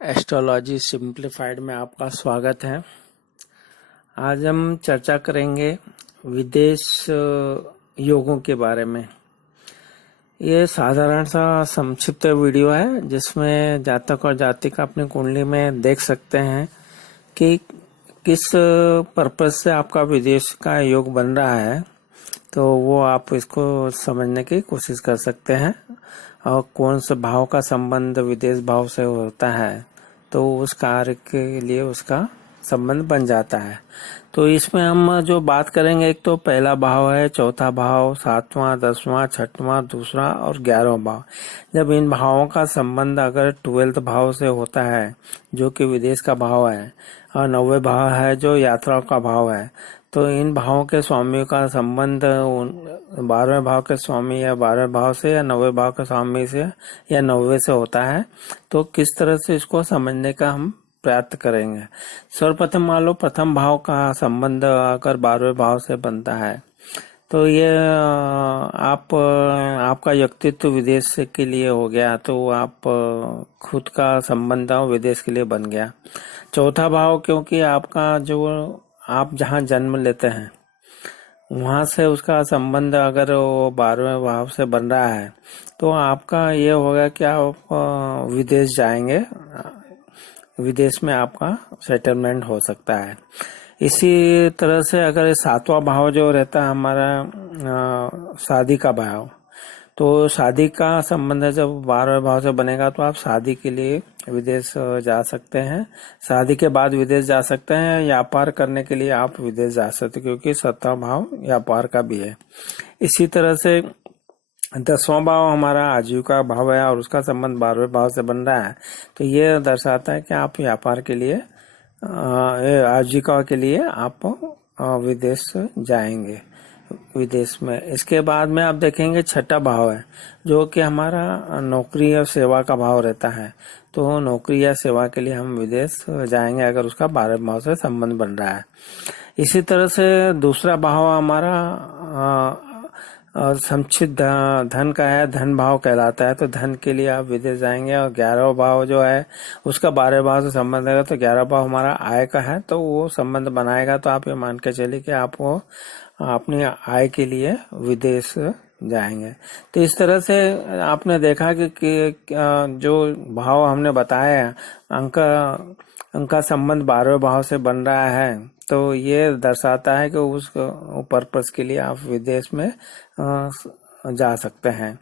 Astrology simplified में आपका स्वागत है। आज हम चर्चा करेंगे विदेश योगों के बारे में। ये साधारण सा संक्षिप्त वीडियो है जिसमें जातक और जातिका अपनी कुंडली में देख सकते हैं कि किस पर्पज से आपका विदेश का योग बन रहा है, तो वो आप इसको समझने की कोशिश कर सकते हैं। और कौन से भाव का संबंध विदेश भाव से होता है तो उस कार्य के लिए उसका संबंध बन जाता है। तो इसमें हम जो बात करेंगे, एक तो पहला भाव है, चौथा भाव, सातवां, 10वां, छठवां, दूसरा और 11वां भाव। जब इन भावों का संबंध अगर 12th भाव से होता है जो कि विदेश का भाव है, और 9वें भाव है जो यात्राओं का भाव है, तो इन भावों के स्वामियों का संबंध 12वें भाव के स्वामी या 12वें भाव से या 9वें भाव के स्वामी से या 9वें से होता है। तो किस तरह से इसको समझने का हम प्रयास करेंगे। सर्वप्रथम मान लो प्रथम भाव का संबंध अगर 12वें भाव से बनता है तो ये आपका व्यक्तित्व विदेश के लिए हो गया, तो आप खुद का संबंध विदेश के लिए बन गया। चौथा भाव, क्योंकि आपका जो आप जहाँ जन्म लेते हैं वहां से उसका संबंध अगर वो 12वें भाव से बन रहा है तो आपका ये होगा कि आप विदेश जाएंगे, विदेश में आपका सेटलमेंट हो सकता है। इसी तरह से अगर 7वां भाव जो रहता है हमारा शादी का भाव, तो शादी का संबंध जब 12वें भाव से बनेगा तो आप शादी के लिए विदेश जा सकते हैं, शादी के बाद विदेश जा सकते हैं, व्यापार करने के लिए आप विदेश जा सकते हैं क्योंकि 7वां भाव व्यापार का भी है। इसी तरह से 10वां भाव हमारा आजीविका भाव है और उसका संबंध 12वें भाव से बन रहा है, तो ये दर्शाता है कि आप व्यापार के लिए आजीविका के लिए आप विदेश जाएंगे विदेश में। इसके बाद में आप देखेंगे छठा भाव है जो कि हमारा नौकरी और सेवा का भाव रहता है, तो नौकरी या सेवा के लिए हम विदेश जाएंगे अगर उसका 12वें भाव से संबंध बन रहा है। इसी तरह से दूसरा भाव हमारा संचित धन का है, धन भाव कहलाता है, तो धन के लिए आप विदेश जाएंगे। और 11वां भाव जो है उसका 12वें भाव से संबंध है, तो 11वां भाव हमारा आय का है, तो वो संबंध बनाएगा। तो आप ये मान के चलिए कि आप वो अपनी आय के लिए विदेश जाएंगे। तो इस तरह से आपने देखा कि जो भाव हमने बताया अंक संबंध 12वें भाव से बन रहा है, तो ये दर्शाता है कि उस पर्पस के लिए आप विदेश में जा सकते हैं।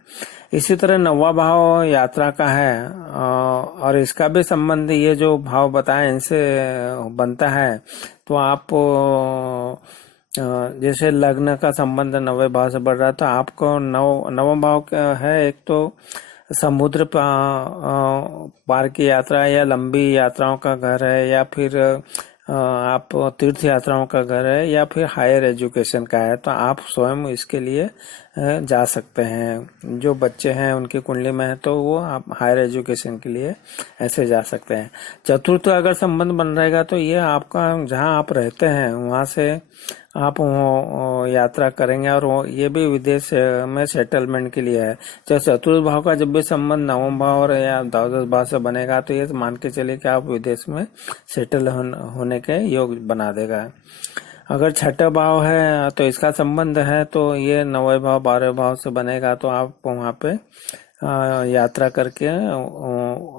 इसी तरह 9वां भाव यात्रा का है और इसका भी संबंध ये जो भाव बताए इनसे बनता है। तो आप जैसे लग्न का संबंध 9वें भाव से बढ़ रहा है, तो आपको नवम भाव है, एक तो समुद्र पार की यात्रा या लंबी यात्राओं का घर है, या फिर आप तीर्थ यात्राओं का घर है, या फिर हायर एजुकेशन का है, तो आप स्वयं इसके लिए जा सकते हैं। जो बच्चे हैं उनकी कुंडली में है तो वो आप हायर एजुकेशन के लिए ऐसे जा सकते हैं। चतुर्थ अगर संबंध बन रहेगा तो ये आपका जहां आप रहते हैं वहां से आप यात्रा करेंगे, और ये भी विदेश में सेटलमेंट के लिए है। चाहे चतुर्थ भाव का जब भी संबंध 9वें भाव या 12वें भाव से बनेगा तो ये मान के चलिए कि आप विदेश में सेटल होने के योग बना देगा। अगर छठा भाव है तो इसका संबंध है, तो ये 9वें भाव 12वें भाव से बनेगा, तो आप वहाँ पे यात्रा करके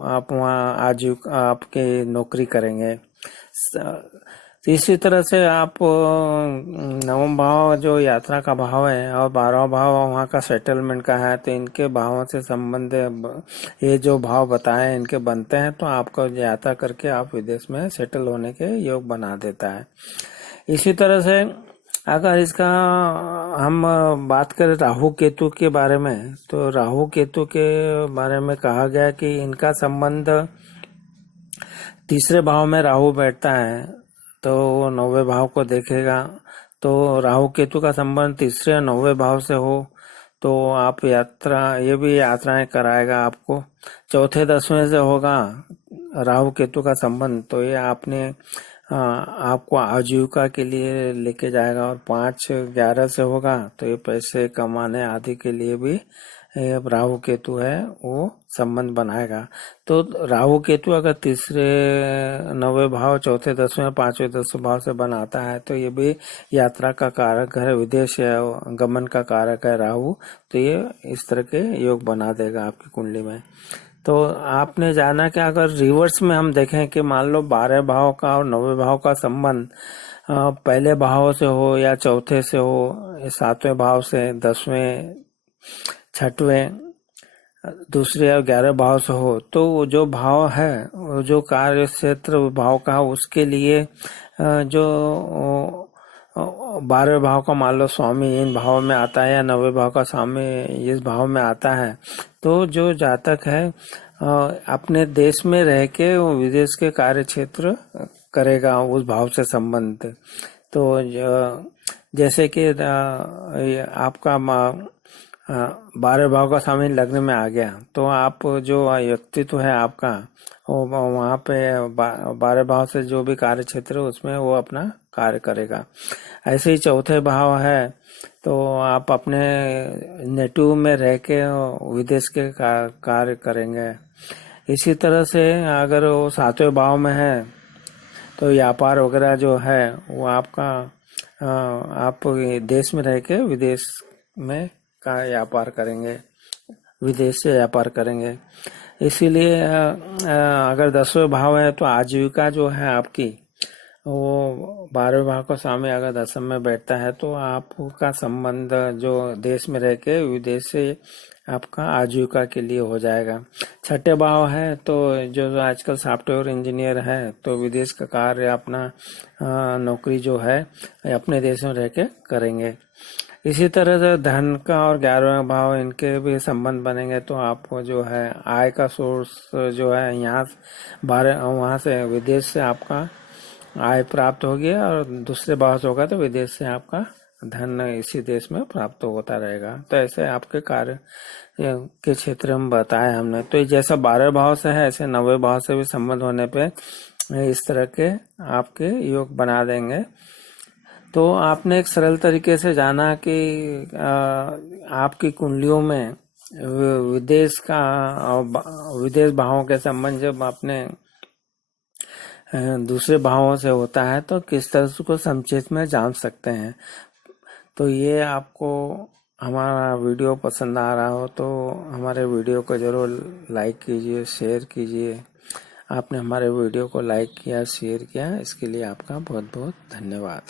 आप वहाँ आजीविका आपकी नौकरी करेंगे। इसी तरह से आप 9वां भाव जो यात्रा का भाव है और 12वां भाव वहाँ का सेटलमेंट का है, तो इनके भावों से संबंध ये जो भाव बताए इनके बनते हैं, तो आपको यात्रा करके आप विदेश में सेटल होने के योग बना देता है। इसी तरह से अगर इसका हम बात करें राहु केतु के बारे में, तो राहु केतु के बारे में कहा गया कि इनका संबंध तीसरे भाव में राहु बैठता है, तो 9वें भाव को देखेगा। तो राहु केतु का संबंध तीसरे और 9वें भाव से हो तो आप ये भी यात्राएं कराएगा आपको। चौथे 10वें से होगा राहु केतु का संबंध, तो ये आपको आजीविका के लिए लेके जाएगा। और 5-11 से होगा तो ये पैसे कमाने आदि के लिए भी राहु केतु है वो संबंध बनाएगा। तो राहु केतु अगर तीसरे 9वें भाव, चौथे 10वें, 5वें 10वें भाव से बनाता है तो ये भी यात्रा का कारक है, विदेश या गमन का कारक है राहु। तो ये इस तरह के योग बना देगा आपकी कुंडली में। तो आपने जाना कि अगर रिवर्स में हम देखें कि मान लो 12 भाव का और 9वें भाव का संबंध पहले भाव से हो या चौथे से हो, 7वें भाव से, 10वें, 6वें, दूसरे या 11 भाव से हो, तो वो जो भाव है, वो जो कार्य क्षेत्र भाव का है, उसके लिए जो 12वें भाव का मान लो स्वामी इन भाव में आता है या 9वें भाव का स्वामी इस भाव में आता है, तो जो जातक है अपने देश में रह के वो विदेश के कार्य क्षेत्र करेगा उस भाव से संबंध। तो जैसे कि आपका 12वें भाव का स्वामी लग्न में आ गया, तो आप जो व्यक्तित्व है आपका वो वहाँ पे 12वें भाव से जो भी कार्य क्षेत्र है उसमें वो अपना कार्य करेगा। ऐसे ही चौथे भाव है तो आप अपने नेटिव में रह के विदेश के कार्य करेंगे। इसी तरह से अगर वो 7वें भाव में है तो व्यापार वगैरह जो है वो आपका आप देश में रह के विदेश में का व्यापार करेंगे, विदेश से व्यापार करेंगे। इसीलिए अगर 10वें भाव है तो आजीविका जो है आपकी वो 12वें भाव का स्वामी अगर 10वें में बैठता है तो आपका संबंध जो देश में रह के विदेश से आपका आजीविका के लिए हो जाएगा। 6वां भाव है तो जो आजकल सॉफ्टवेयर इंजीनियर है तो विदेश का कार्य अपना नौकरी जो है अपने देश में रह के करेंगे। इसी तरह से धन का और 11वें भाव इनके भी संबंध बनेंगे तो आपको जो है आय का सोर्स जो है यहाँ 12 वहाँ से विदेश से आपका आय प्राप्त होगी और दूसरे भाव से होगा तो विदेश से आपका धन इसी देश में प्राप्त होता रहेगा। तो ऐसे आपके कार्य के क्षेत्र में बताया हमने। तो जैसा 12वें भाव से है ऐसे 9वें भाव से भी संबंध होने पे इस तरह के आपके योग बना देंगे। तो आपने एक सरल तरीके से जाना कि आपकी कुंडलियों में विदेश का विदेश भावों के संबंध जब आपने दूसरे भावों से होता है तो किस तरह से को संक्षेप में जान सकते हैं। तो ये आपको हमारा वीडियो पसंद आ रहा हो तो हमारे वीडियो को जरूर लाइक कीजिए, शेयर कीजिए। आपने हमारे वीडियो को लाइक किया, शेयर किया, इसके लिए आपका बहुत बहुत धन्यवाद।